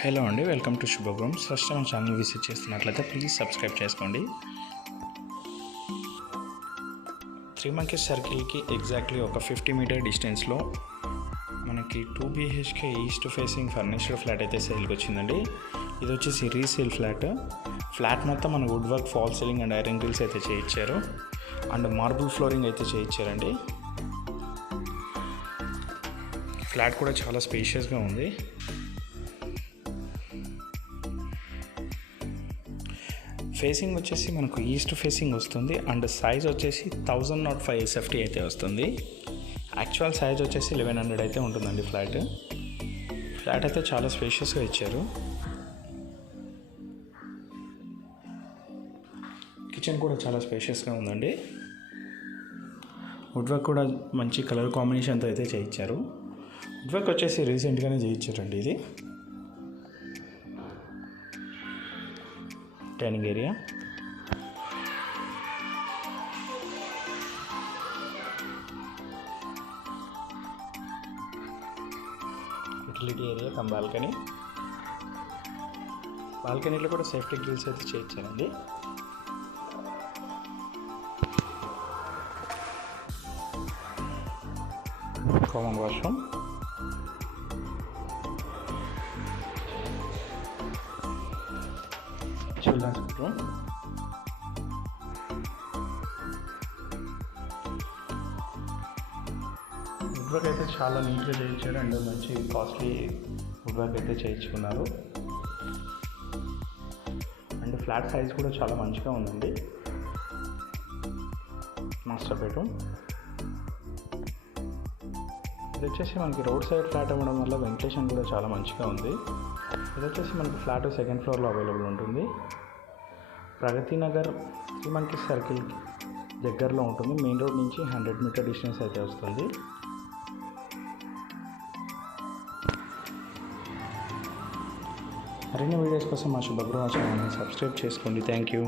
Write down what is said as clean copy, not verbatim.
Hello అండి, welcome to శుభబ్రహ్మ్స్. First మన channel visit చేస్తున్నట్లయితే ప్లీజ్ సబ్స్క్రైబ్ చేసుకోండి. 3 Monkeys సర్కిల్కి ఎగ్జాక్ట్లీ ఒక 50 మీటర్ డిస్టెన్స్లో మనకి 2 BHK east facing furniture flat అయితే సేల్కి వచ్చిందండి. ఇది వచ్చేసి రీసేల్ ఫ్లాట్ మొత్తం మన wood work, fall ceiling and iron grills అయితే చేయించారు అండ్ మార్బుల్ ఫ్లోరింగ్ అయితే చేయించారండి. ఫ్లాట్ కూడా చాలా స్పేషియస్గా ఉంది. ఫేసింగ్ వచ్చేసి మనకు ఈస్ట్ ఫేసింగ్ వస్తుంది అండ్ సైజ్ వచ్చేసి 1005 SFT అయితే వస్తుంది. యాక్చువల్ సైజ్ వచ్చేసి 1100 అయితే ఉంటుందండి. ఫ్లాట్ అయితే చాలా స్పేషియస్గా ఇచ్చారు. కిచెన్ కూడా చాలా స్పేషియస్గా ఉందండి. వుడ్ వర్క్ కూడా మంచి కలర్ కాంబినేషన్తో అయితే చేయించారు. వుడ్ వర్క్ వచ్చేసి రీసెంట్గానే చేయించారండి. ఇది dining area, utility area cum బాల్కనీలో కూడా సేఫ్టీ గ్రిల్స్ అయితే చేయించారండి. Common washroom, children's bedroom, wood work అయితే చాలా నీట్గా చేయించారు అండ్ మంచి కాస్ట్లీ వుడ్ వర్క్ అయితే చేయించుకున్నారు. అండ్ ఫ్లాట్ సైజ్ కూడా చాలా మంచిగా ఉందండి. మాస్టర్ బెడ్రూమ్, ఇది వచ్చేసి మనకి రోడ్ సైడ్ ఫ్లాట్ అవ్వడం వల్ల వెంటిలేషన్ కూడా చాలా మంచిగా ఉంది. ఇది వచ్చేసి మనకి ఫ్లాట్ సెకండ్ ఫ్లోర్లో అవైలబుల్ ఉంటుంది. ప్రగతి నగర్ 3 Monkeys సర్కిల్ దగ్గరలో ఉంటుంది. మెయిన్ రోడ్ నుంచి 100 మీటర్ డిస్టెన్స్ అయితే వస్తుంది. మరిన్ని వీడియోస్ కోసం మా శుభబ్రహ్మ ఛానల్ని సబ్స్క్రైబ్ చేసుకోండి. Thank you.